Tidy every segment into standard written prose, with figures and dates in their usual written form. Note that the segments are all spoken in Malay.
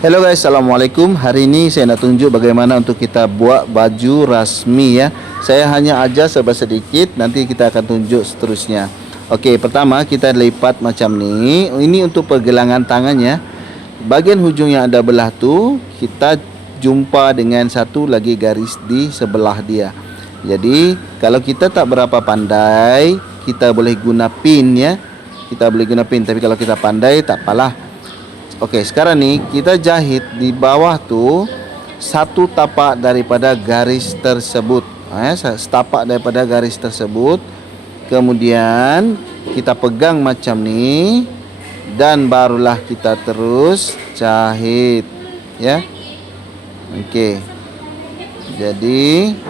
Hello guys, Assalamualaikum. Hari ini saya nak tunjuk bagaimana untuk kita buat baju rasmi ya. Saya hanya ajar serba sedikit, nanti kita akan tunjuk seterusnya. Okey, pertama kita lipat macam ni. Ini untuk pergelangan tangannya. Bahagian hujung yang ada belah tu, kita jumpa dengan satu lagi garis di sebelah dia. Jadi, kalau kita tak berapa pandai, kita boleh guna pin ya. Kita boleh guna pin, tapi kalau kita pandai tak apalah. Okey, sekarang ni kita jahit di bawah tu satu tapak daripada garis tersebut. Setapak daripada garis tersebut. Kemudian kita pegang macam ni dan barulah kita terus jahit, ya. Okey. Jadi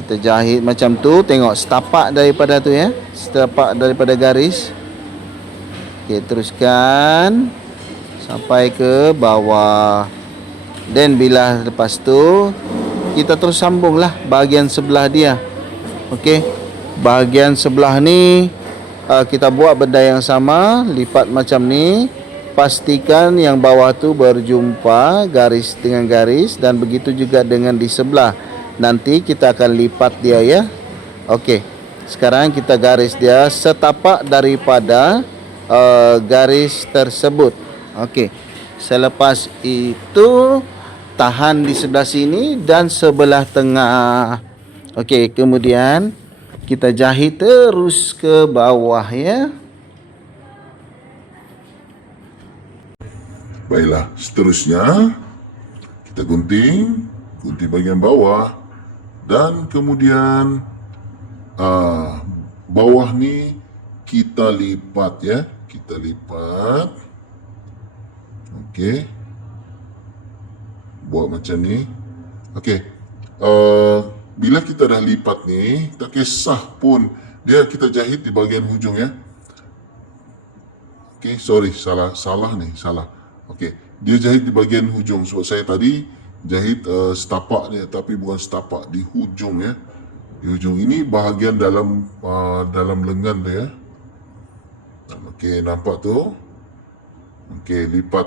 kita jahit macam tu, tengok setapak daripada tu ya. Setapak daripada garis. Okey, teruskan sampai ke bawah. Dan bila lepas tu kita terus sambunglah bahagian sebelah dia. Okey. Bahagian sebelah ni kita buat benda yang sama, lipat macam ni. Pastikan yang bawah tu berjumpa garis dengan garis, dan begitu juga dengan di sebelah. Nanti kita akan lipat dia ya. Okey. Sekarang kita garis dia setapak daripada garis tersebut. Okey. Selepas itu tahan di sebelah sini dan sebelah tengah. Okey, kemudian kita jahit terus ke bawah ya. Baiklah, seterusnya kita gunting bahagian bawah, dan kemudian bawah ni kita lipat ya. Kita lipat. Okey. Buat macam ni. Okey. Bila kita dah lipat ni, tak kisah pun dia kita jahit di bahagian hujung ya. Okey, sorry, salah ni. Okey, dia jahit di bahagian hujung. Sebab saya tadi jahit setapak dia, tapi bukan setapak, di hujung ya. Di hujung ini bahagian dalam lengan dia ya. Okey, nampak tu? Okey, lipat.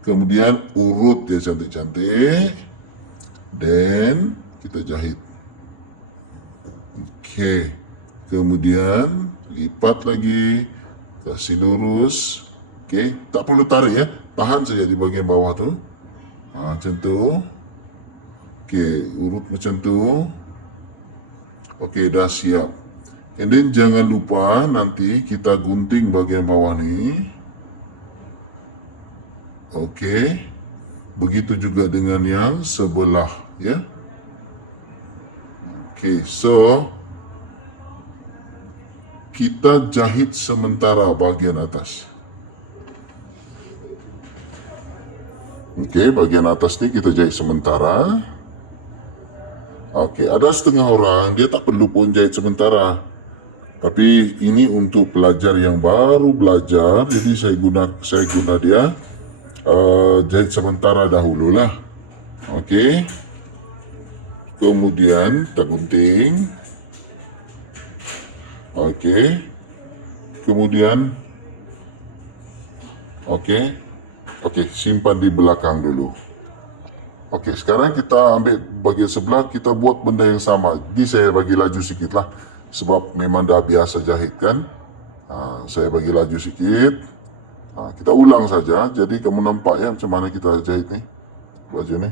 Kemudian urut dia cantik-cantik. Dan kita jahit. Okey. Kemudian lipat lagi. Kasih lurus. Okey, tak perlu tarik ya. Tahan saja di bahagian bawah tu. Macam tu. Okey, urut macam tu. Okey, dah siap. And then jangan lupa nanti kita gunting bahagian bawah ni. Okey. Begitu juga dengan yang sebelah ya. Okey, so kita jahit sementara bahagian atas. Okey, bahagian atas ni kita jahit sementara. Okey, ada setengah orang dia tak perlu pun jahit sementara. Tapi ini untuk pelajar yang baru belajar, jadi saya guna dia jahit sementara dahululah. Okey. Kemudian kita gunting. Okey. Kemudian okey, simpan di belakang dulu. Okey, sekarang kita ambil bahagian sebelah, kita buat benda yang sama. Ini saya bagi laju sikit lah, sebab memang dah biasa jahit kan. Saya bagi laju sikit. Kita ulang saja. Jadi kamu nampak ya macam mana kita jahit ni baju ni.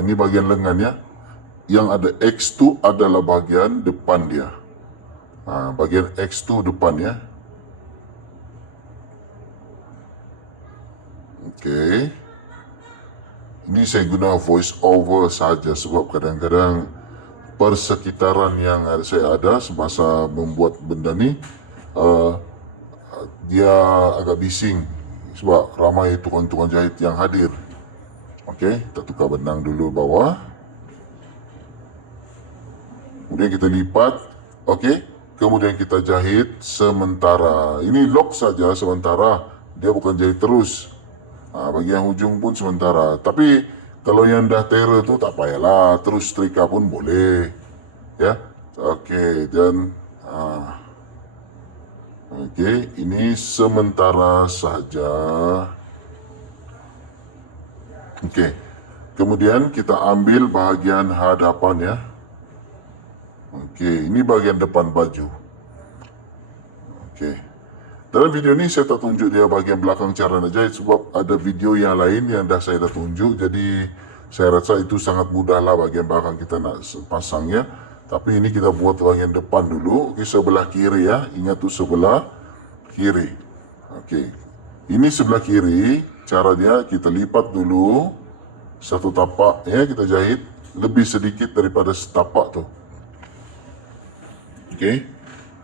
Ini bahagian lengan ya. Yang ada X tu adalah bahagian depan dia. Bahagian X tu depan ya. Okey. Ini saya guna voice over saja sebab kadang-kadang persekitaran yang saya ada semasa membuat benda ni dia agak bising sebab ramai tukang-tukang jahit yang hadir. Okey, kita tukar benang dulu bawah. Kemudian kita lipat. Okey, kemudian kita jahit sementara. Ini lock saja sementara. Dia bukan jahit terus. Bahagian hujung pun sementara. Tapi kalau yang dah terror tu tak payahlah, terus setrika pun boleh. Ya. Okey, dan okey, ini sementara saja. Okey. Kemudian kita ambil bahagian hadapan ya. Okey, ini bahagian depan baju. Okey. Dalam video ni saya tak tunjuk dia bahagian belakang cara nak jahit sebab ada video yang lain yang dah saya dah tunjuk. Jadi saya rasa itu sangat mudah lah bahagian belakang kita nak pasangnya. Tapi ini kita buat bahagian depan dulu. Okey, sebelah kiri ya. Ingat tu sebelah kiri. Okey. Ini sebelah kiri. Cara dia kita lipat dulu satu tapak ya, kita jahit lebih sedikit daripada setapak tu. Okey.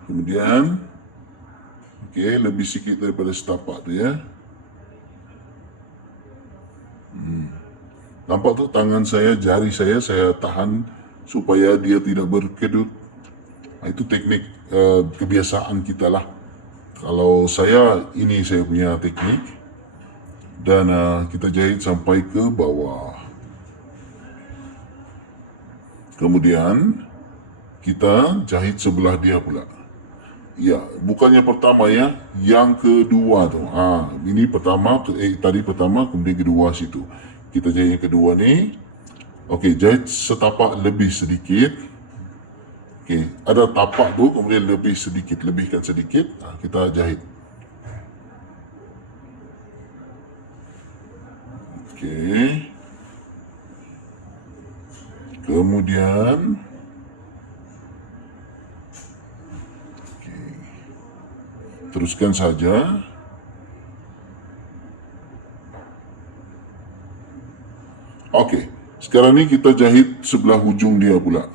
Kemudian okey, lebih sikit daripada setapak tu ya. Nampak tu tangan saya, jari saya tahan supaya dia tidak berkedut. Itu teknik kebiasaan kita lah. Kalau saya, ini saya punya teknik. Dan kita jahit sampai ke bawah. Kemudian kita jahit sebelah dia pula. Ya, bukannya pertama ya, yang kedua tu. Ini pertama, tadi pertama, kemudian kedua situ. Kita jahit yang kedua ni. Okey, jahit setapak lebih sedikit. Okey, ada tapak tu, kemudian lebih sedikit, lebihkan sedikit. Kita jahit. Okey. Kemudian teruskan saja. Okey, sekarang ni kita jahit sebelah hujung dia pula.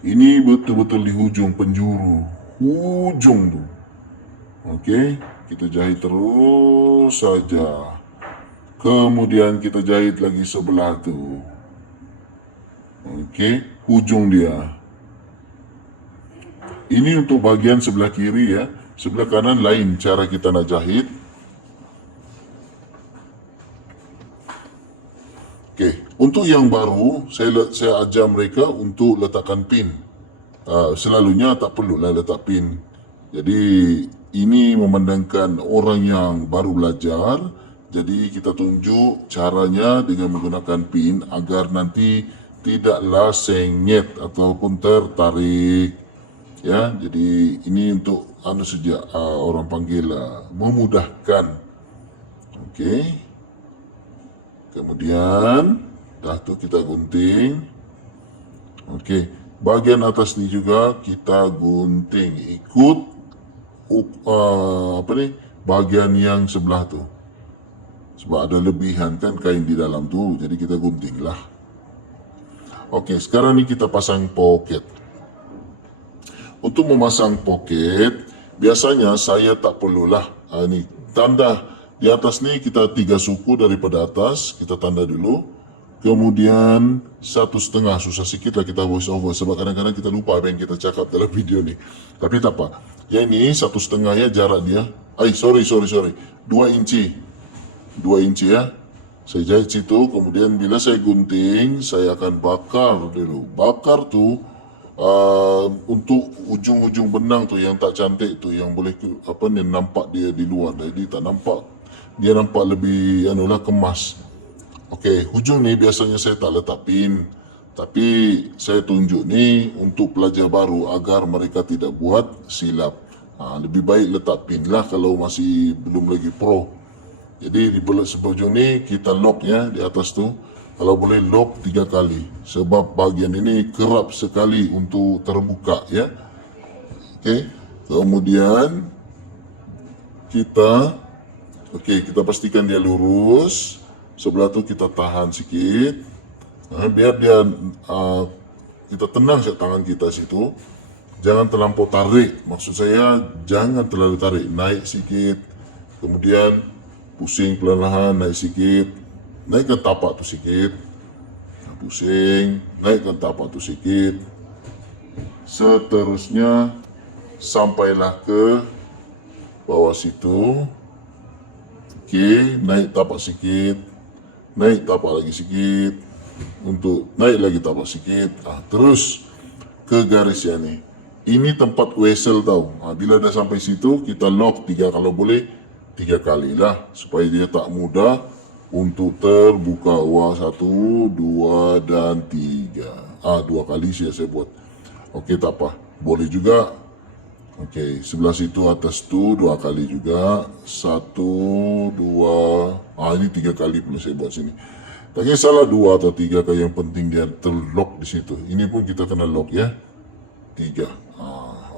Ini betul-betul di hujung penjuru. Hujung tu. Okey, kita jahit terus saja. Kemudian kita jahit lagi sebelah tu. Okey, hujung dia. Ini untuk bahagian sebelah kiri ya. Sebelah kanan lain cara kita nak jahit. Okey, untuk yang baru saya ajar mereka untuk letakkan pin. Selalunya tak perlulah letak pin. Jadi ini memandangkan orang yang baru belajar. Jadi kita tunjuk caranya dengan menggunakan pin agar nanti tidaklah sengit ataupun tertarik. Ya, jadi ini untuk saja orang panggil memudahkan. Okey. Kemudian dah tu kita gunting. Okey, bahagian atas ni juga kita gunting ikut bahagian yang sebelah tu. Sebab ada lebihan kan kain di dalam tu, jadi kita gunting lah. Okey, sekarang ni kita pasang poket. Untuk memasang poket, biasanya saya tak perlulah ni tanda di atas ni kita 3 suku daripada atas, kita tanda dulu. Kemudian 1,5, susah sikit lah kita voice over sebab kadang-kadang kita lupa apa yang kita cakap dalam video ni. Tapi tak apa. Yang ni 1,5 ya jarak dia. Sorry. 2 inci. 2 inci ya. Saya jahit situ, kemudian bila saya gunting, saya akan bakar dulu. Bakar tu untuk ujung-ujung benang tu yang tak cantik tu, yang boleh nampak dia di luar, jadi tak nampak. Dia nampak lebih kemas. Okey, hujung ni biasanya saya tak letak pin. Tapi saya tunjuk ni untuk pelajar baru agar mereka tidak buat silap. Lebih baik letak pin lah kalau masih belum lagi pro. Jadi di sebujung ni kita lock ya di atas tu. Kalau boleh lock 3 kali. Sebab bahagian ini kerap sekali untuk terbuka ya. Okey. Kemudian kita pastikan dia lurus. Sebelah tu kita tahan sikit. Biar dia kita tenang saja tangan kita situ. Jangan terlampau tarik. Maksud saya jangan terlalu tarik. Naik sikit. Kemudian pusing perlahan, naik sikit. Naikkan tapak tu sikit. Pusing, naikkan tapak tu sikit. Seterusnya sampailah ke bawah situ. Okey, naik tapak sikit. Naik tapak lagi sikit. Untuk naik lagi tapak sikit. Terus ke garis yang ni. Ini tempat whistle tau. Bila dah sampai situ, kita lock 3 kalau boleh. 3 kali lah supaya dia tak mudah untuk terbuka. Wah, 1, 2, dan 3. 2 kali saya buat. Okey, tak apa. Boleh juga. Okey, sebelah situ atas tu 2 kali juga. 1, 2. Ini 3 kali pula saya buat sini. Tak kisahlah 2 atau 3 kali, yang penting dia terlock di situ. Ini pun kita kena lock ya. 3.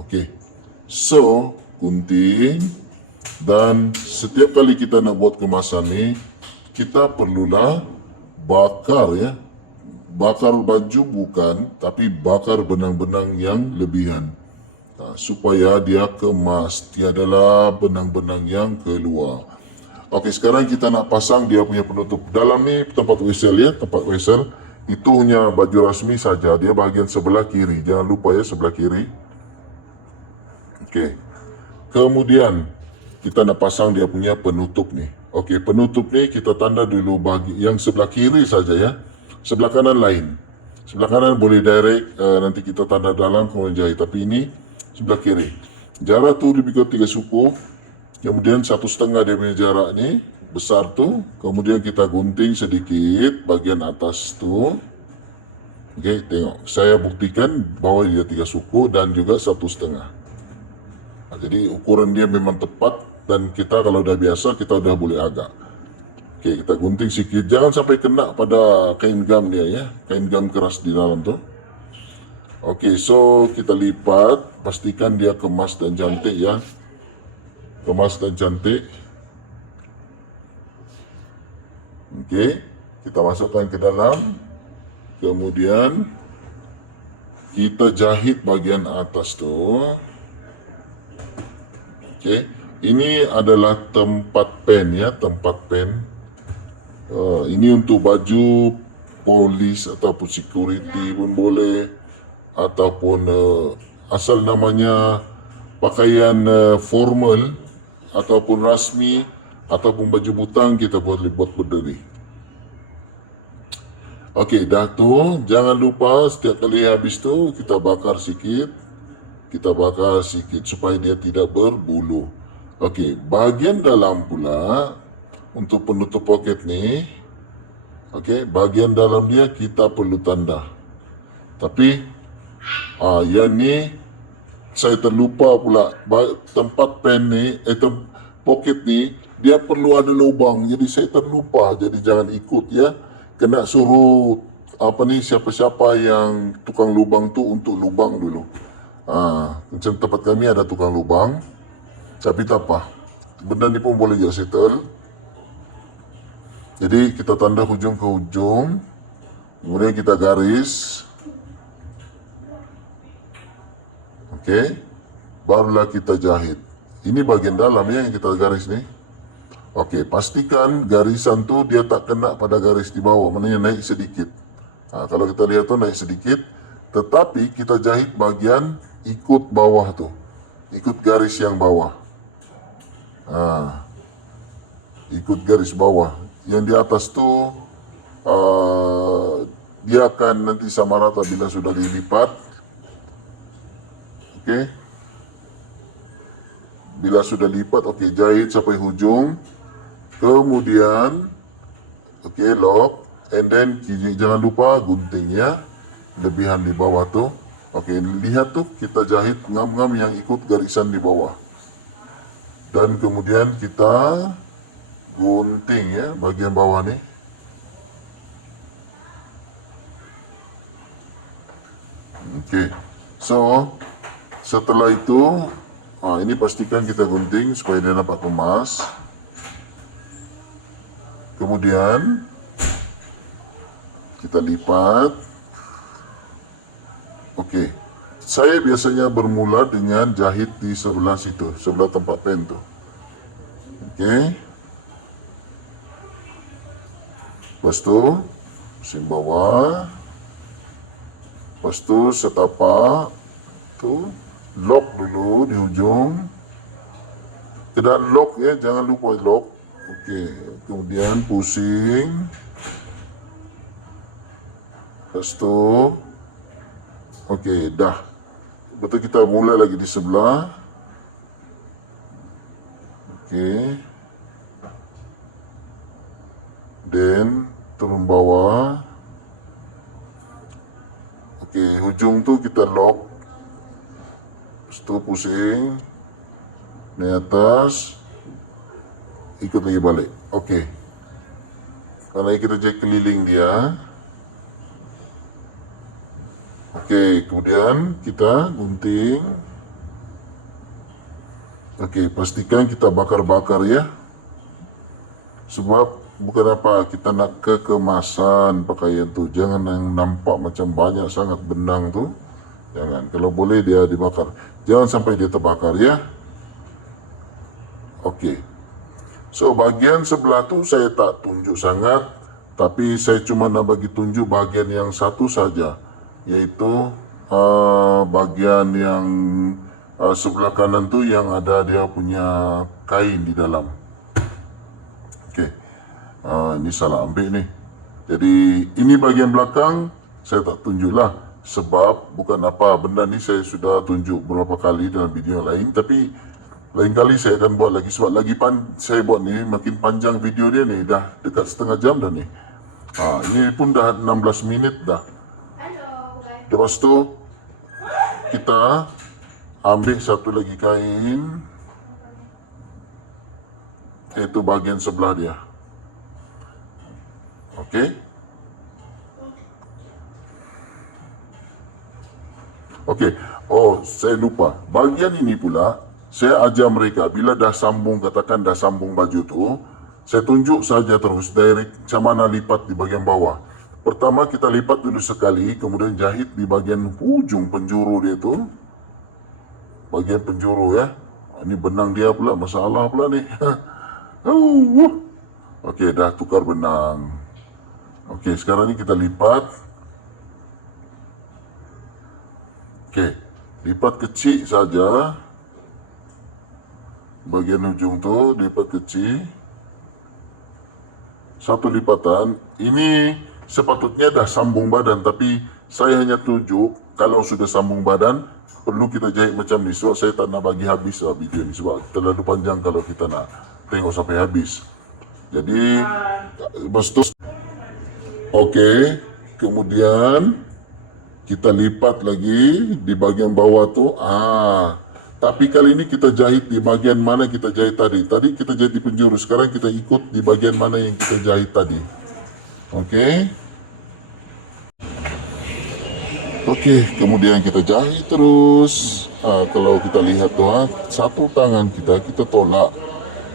Okey. So, gunting, dan setiap kali kita nak buat kemasan ni, kita perlulah bakar ya. Bakar baju bukan, tapi bakar benang-benang yang lebihan. Supaya dia kemas, tiadalah benang-benang yang keluar. Okey, sekarang kita nak pasang dia punya penutup. Dalam ni tempat whistle ya, tempat whistle. Itu hanya baju rasmi saja, dia bahagian sebelah kiri. Jangan lupa ya, sebelah kiri. Okey. Kemudian kita nak pasang dia punya penutup ni. Okey, penutup ni kita tanda dulu bagi yang sebelah kiri saja ya. Sebelah kanan lain. Sebelah kanan boleh direct, nanti kita tanda dalam kemudian jahit. Tapi ini sebelah kiri. Jarak tu lebih kurang 3 suku. Kemudian 1,5 dia punya jarak ni, besar tu. Kemudian kita gunting sedikit bagian atas tu. Okey, tengok. Saya buktikan bahawa dia 3 suku dan juga 1,5. Jadi ukuran dia memang tepat, dan kita kalau dah biasa, kita dah boleh agak. Okey, kita gunting sikit. Jangan sampai kena pada kain gam dia ya. Kain gam keras di dalam tu. Okey, so kita lipat. Pastikan dia kemas dan cantik ya. Kemas dan cantik. Okey, kita masukkan ke dalam. Kemudian kita jahit bagian atas tu. Okey, ini adalah tempat pen ya, tempat pen. Ini untuk baju polis ataupun security pun boleh, ataupun asal namanya pakaian formal ataupun rasmi ataupun baju butang, kita boleh buat berdiri. Okey, dah tu jangan lupa setiap kali habis tu kita bakar sikit. Kita bakar sikit supaya dia tidak berbulu. Okey, bahagian dalam pula untuk penutup poket ni. Okey, bahagian dalam dia kita perlu tanda. Tapi yang ni saya terlupa pula. Tempat pen ni, poket ni dia perlu ada lubang. Jadi saya terlupa. Jadi jangan ikut ya. Kena suruh siapa-siapa yang tukang lubang tu untuk lubang dulu. Macam tempat kami ada tukang lubang. Tapi tak apa, benda ni pun boleh je settle. Jadi kita tanda hujung ke hujung. Kemudian kita garis. Okey, barulah kita jahit. Ini bahagian dalam ya, yang kita garis ni. Okey, pastikan garisan tu dia tak kena pada garis di bawah. Maknanya naik sedikit. Kalau kita lihat tu naik sedikit. Tetapi kita jahit bahagian ikut bawah tu. Ikut garis yang bawah. Ikut garis bawah. Yang di atas tu dia akan nanti sama rata bila sudah dilipat. Okey. Bila sudah lipat, okey, jahit sampai hujung. Kemudian okey, lock, and then jangan lupa gunting ya. Lebihan di bawah tu. Okey, lihat tu kita jahit ngam-ngam yang ikut garisan di bawah. Dan kemudian kita gunting ya bahagian bawah ni. Okey. So, setelah itu ini pastikan kita gunting supaya dia nampak kemas. Kemudian kita lipat. Okey. Saya biasanya bermula dengan jahit di sebelah situ, sebelah tempat pen tu. Okey. Lepas tu, pusing bawah. Lepas tu, setapak. Tu, lock dulu di hujung. Kena lock ya, jangan lupa lock. Okey. Kemudian pusing. Lepas tu, okey, dah. Betul, kita mula lagi di sebelah. Okey. then turun bawah. Okey, hujung tu kita lock. Lepas tu pusing. Naik atas. Ikut lagi balik. Okey. Kalau kita jahit keliling dia. Okey, kemudian kita gunting. Okey, pastikan kita bakar-bakar ya. Sebab bukan apa, kita nak kekemasan pakaian tu. Jangan yang nampak macam banyak sangat benang tu. Jangan. Kalau boleh dia dibakar. Jangan sampai dia terbakar ya. Okey. So bahagian sebelah tu saya tak tunjuk sangat. Tapi saya cuma nak bagi tunjuk bahagian yang satu saja. Iaitu bahagian yang sebelah kanan tu yang ada dia punya kain di dalam. Okey. Ini salah ambil ni. Jadi ini bahagian belakang saya tak tunjuklah. Sebab bukan apa, benda ni saya sudah tunjuk beberapa kali dalam video lain. Tapi lain kali saya akan buat lagi. Sebab lagi saya buat ni makin panjang video dia ni. Dah dekat setengah jam dah ni. Ini pun dah 16 minit dah. Lepas tu kita ambil satu lagi kain. Iaitu bahagian sebelah dia. Okey. Okey. Oh, saya lupa. Bahagian ini pula, saya ajar mereka bila dah sambung, katakan dah sambung baju tu, saya tunjuk saja terus direct macam mana lipat di bahagian bawah. Pertama kita lipat dulu sekali, kemudian jahit di bahagian hujung penjuru dia tu. Bahagian penjuru ya. Ini benang dia pula, masalah pula ni. Okey, dah tukar benang. Okey, sekarang ni kita lipat. Okey, lipat kecil saja. Bahagian hujung tu lipat kecil. Satu lipatan. Ini sepatutnya dah sambung badan, tapi saya hanya tunjuk kalau sudah sambung badan perlu kita jahit macam ni. Sebab saya tak nak bagi habis video ni, sebab terlalu panjang kalau kita nak tengok sampai habis. Jadi lepas tu okey, kemudian kita lipat lagi di bahagian bawah tu. Tapi kali ini kita jahit di bahagian mana kita jahit tadi. Tadi kita jahit di penjuru, sekarang kita ikut di bahagian mana yang kita jahit tadi. Okey. Okey, kemudian kita jahit terus. Kalau kita lihat tu, satu tangan kita tolak.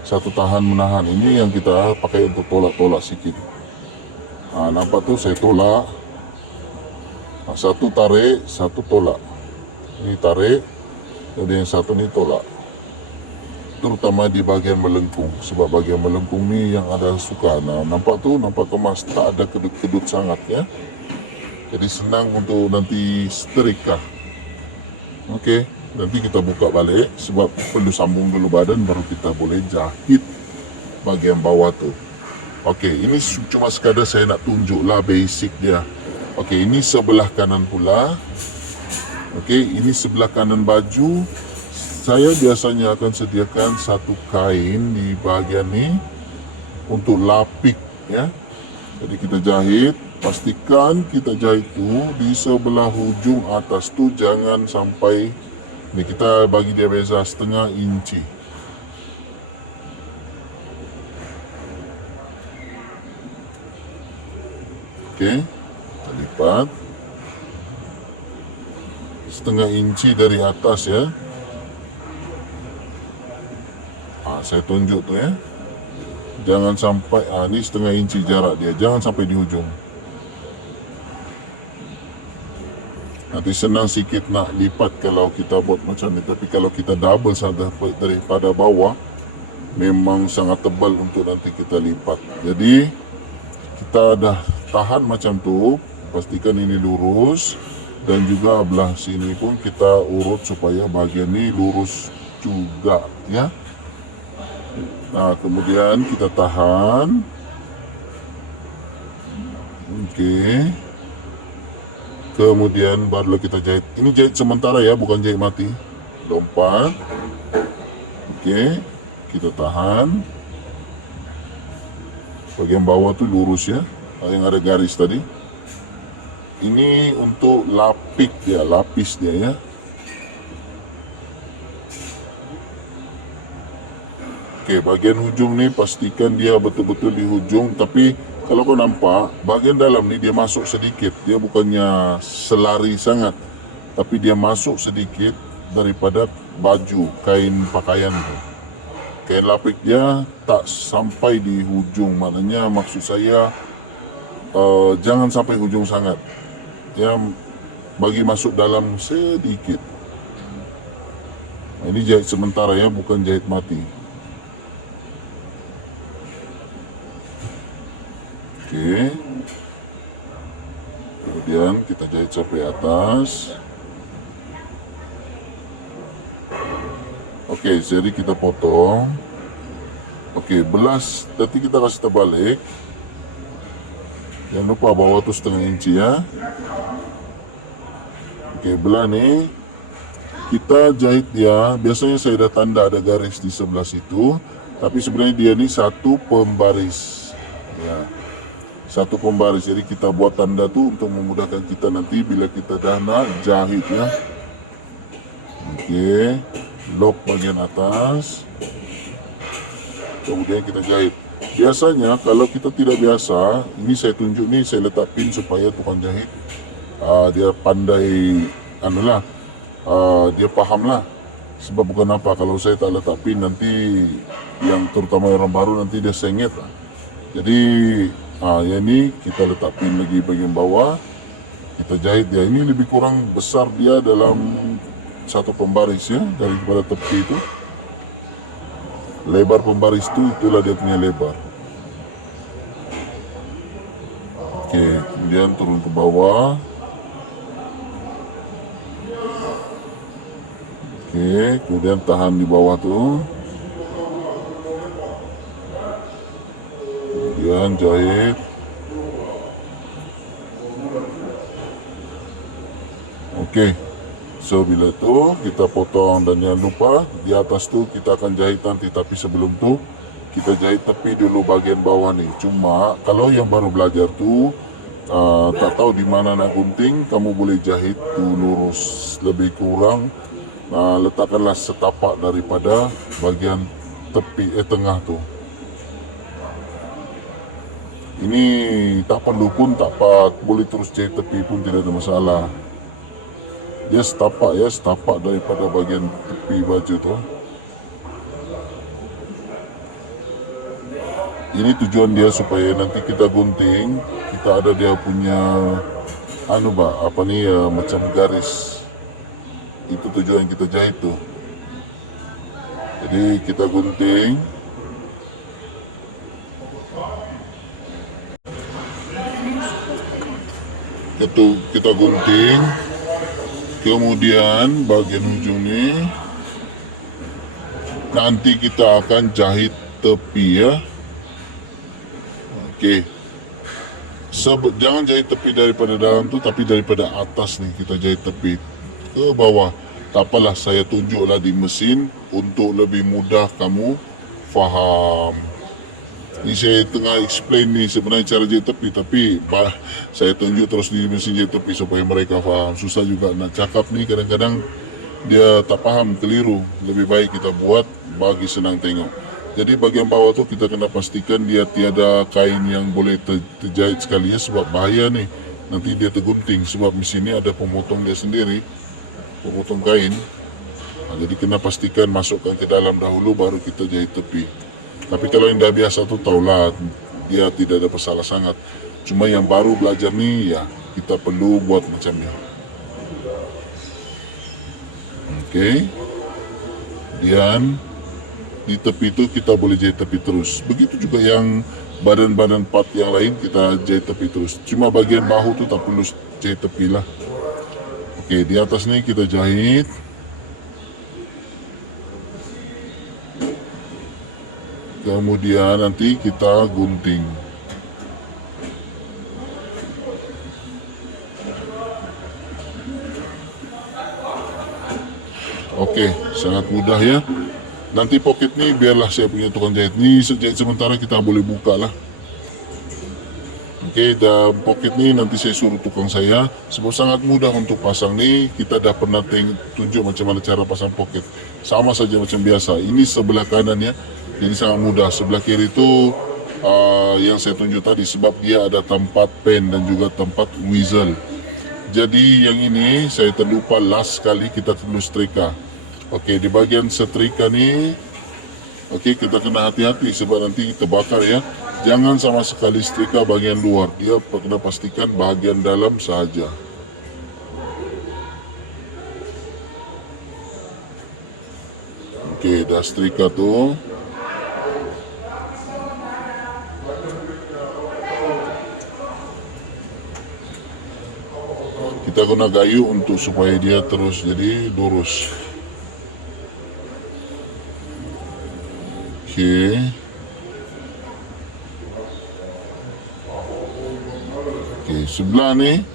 Satu tahan menahan ini yang kita pakai untuk tolak-tolak sikit. Nampak tu saya tolak. Satu tarik, satu tolak. Ini tarik, kemudian satu ni tolak. Terutama di bahagian melengkung. Sebab bahagian melengkung ni yang ada suka. Nampak tu, nampak kemas. Tak ada kedut-kedut sangat ya. Jadi senang untuk nanti setrika. Okey, nanti kita buka balik. Sebab perlu sambung dulu badan, baru kita boleh jahit bahagian bawah tu. Okey, ini cuma sekadar saya nak tunjuklah basic dia. Okey, ini sebelah kanan pula. Okey, ini sebelah kanan baju. Saya biasanya akan sediakan satu kain di bahagian ni untuk lapik ya. Jadi kita jahit, pastikan kita jahit tu di sebelah hujung atas tu jangan sampai ni, kita bagi dia beza setengah inci. Okey, kita lipat setengah inci dari atas ya. Saya tunjuk tu ya. Jangan sampai ni setengah inci jarak dia, jangan sampai di hujung. Nanti senang sikit nak lipat kalau kita buat macam ni. Tapi kalau kita double saja daripada bawah, memang sangat tebal untuk nanti kita lipat. Jadi kita dah tahan macam tu, pastikan ini lurus. Dan juga belah sini pun kita urut supaya bahagian ni lurus juga ya. Kemudian kita tahan. Okey. Kemudian barulah kita jahit. Ini jahit sementara ya, bukan jahit mati. Lompat. Okey. Kita tahan. Bagian bawah tuh lurus ya, yang ada garis tadi. Ini untuk lapik dia, lapis dia ya. Oke, bagian hujung nih pastikan dia betul-betul di hujung. Tapi kalau kau nampak, bagian dalam nih dia masuk sedikit. Dia bukannya selari sangat, tapi dia masuk sedikit daripada baju, kain pakaian tu. Kain lapik dia tak sampai di hujung. Maknanya maksud saya jangan sampai hujung sangat. Ya, bagi masuk dalam sedikit. Nah, ini jahit sementara ya, bukan jahit mati. Oke. Kemudian kita jahit sampai atas. Oke, jadi kita potong. Oke, belas. Nanti kita kasih terbalik. Jangan lupa bawah tu 1/2 inci ya. Oke, belah ni kita jahit dia. Biasanya saya dah tanda ada garis di sebelah situ, tapi sebenarnya dia ni satu pembaris. Ya. Satu pembaris. Jadi kita buat tanda tu untuk memudahkan kita nanti bila kita dah nak jahit ya. Oke. Lock bagian atas. Kemudian kita jahit. Biasanya kalau kita tidak biasa, ini saya tunjuk ni, saya letak pin supaya tukang jahit dia pandai dia faham lah. Sebab bukan apa, kalau saya tak letak pin nanti yang terutama orang baru nanti dia sengit lah. Jadi yang ni kita letak pin lagi bagian bawah, kita jahit dia. Ini lebih kurang besar dia dalam satu pembaris ya, daripada tepi itu. Lebar pembaris tu itulah dia punya lebar. Oke, kemudian turun ke bawah. Oke, kemudian tahan di bawah tu. Kemudian jahit. Oke. So bila tu kita potong, dan jangan lupa di atas tu kita akan jahit nanti, tapi sebelum tu kita jahit tepi dulu bagian bawah ni. Cuma kalau yang baru belajar tu tak tahu di mana nak gunting, kamu boleh jahit tu lurus lebih kurang. Letakkanlah setapak daripada bagian tepi tengah tu. Ini tak perlu pun tak apa, boleh terus jahit tepi pun tidak ada masalah. Dia setapak ya, setapak daripada bagian tepi baju tu. Ini tujuan dia supaya nanti kita gunting, kita ada dia punya macam garis. Itu tujuan kita jahit tu. Jadi kita gunting. Kita gunting. Kemudian bagian hujung ni nanti kita akan jahit tepi ya. Okey. Jangan jahit tepi daripada dalam tu, tapi daripada atas ni kita jahit tepi ke bawah. Tak apalah, saya tunjuklah di mesin untuk lebih mudah kamu faham. Ni saya tengah explain ni sebenarnya cara jahit tepi, tapi saya tunjuk terus di mesin jahit tepi supaya mereka faham. Susah juga nak cakap ni, kadang-kadang dia tak faham, keliru. Lebih baik kita buat bagi senang tengok. Jadi bagian bawah tu kita kena pastikan dia tiada kain yang boleh terjahit sekali ya, sebab bahaya ni. Nanti dia tergunting, sebab mesin ni ada pemotong dia sendiri, pemotong kain. Jadi kena pastikan masukkan ke dalam dahulu baru kita jahit tepi. Tapi kalau yang dah biasa tu tahulah dia tidak ada masalah sangat. Cuma yang baru belajar ni ya kita perlu buat macam ni. Okey. Kemudian di tepi tu kita boleh jahit tepi terus. Begitu juga yang badan-badan part yang lain kita jahit tepi terus. Cuma bagian bahu tu tak perlu jahit tepi lah. Okey, di atas ni kita jahit. Kemudian nanti kita gunting. Okey, sangat mudah ya. Nanti poket ni biarlah saya punya tukang jahit. Ni jahit sementara kita boleh buka lah. Okey, dan poket ni nanti saya suruh tukang saya sebab sangat mudah untuk pasang ni. Kita dah pernah tunjuk macam mana cara pasang poket. Sama saja macam biasa. Ini sebelah kanan ya. Jadi sangat mudah. Sebelah kiri tu yang saya tunjuk tadi sebab dia ada tempat pen dan juga tempat whistle. Jadi yang ini saya terlupa last sekali kita perlu setrika. Okey, di bahagian setrika ni okey kita kena hati-hati sebab nanti kita bakar ya. Jangan sama sekali setrika bahagian luar. Dia kena pastikan bahagian dalam sahaja. Okey, dah setrika tu. Kita guna gayu untuk supaya dia terus jadi lurus. Okey. Okey, sebelah ni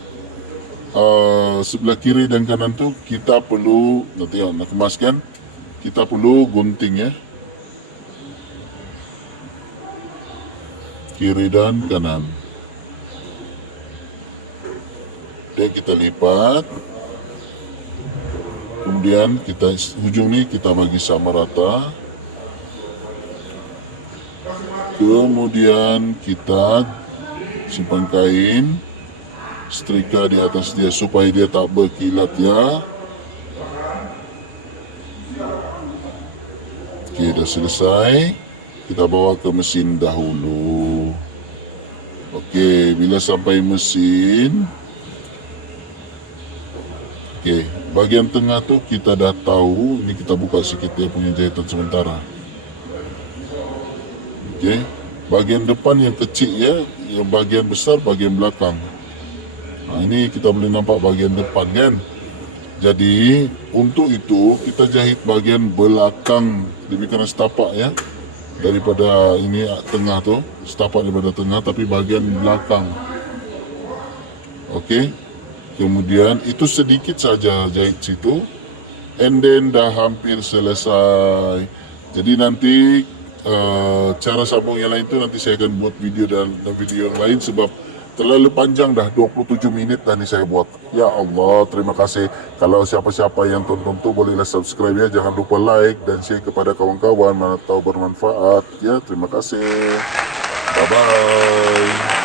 sebelah kiri dan kanan tu kita perlu nak kemaskan. Kita perlu gunting ya. Kiri dan kanan. Dan kita lipat. Kemudian kita hujung ni kita bagi sama rata. Kemudian kita simpan kain, setrika di atas dia supaya dia tak berkilat ya. Okey, dah selesai. Kita bawa ke mesin dahulu. Okey, bila sampai mesin, okey, bahagian tengah tu kita dah tahu. Ini kita buka sikit dia punya jahitan sementara. Okey, bahagian depan yang kecil ya, yang bahagian besar bahagian belakang. Ini kita boleh nampak bahagian depan kan. Jadi untuk itu kita jahit bahagian belakang lebih kena setapak ya. Daripada ini tengah tu, setapak daripada tengah tapi bahagian belakang. Okey. Kemudian itu sedikit saja jahit situ. And then dah hampir selesai. Jadi nanti cara sambung yang lain tu nanti saya akan buat video dan video yang lain sebab terlalu panjang dah 27 minit dah ni saya buat. Ya Allah, terima kasih. Kalau siapa-siapa yang tonton tu bolehlah subscribe ya. Jangan lupa like dan share kepada kawan-kawan, mana tahu bermanfaat. Ya, terima kasih. Bye bye.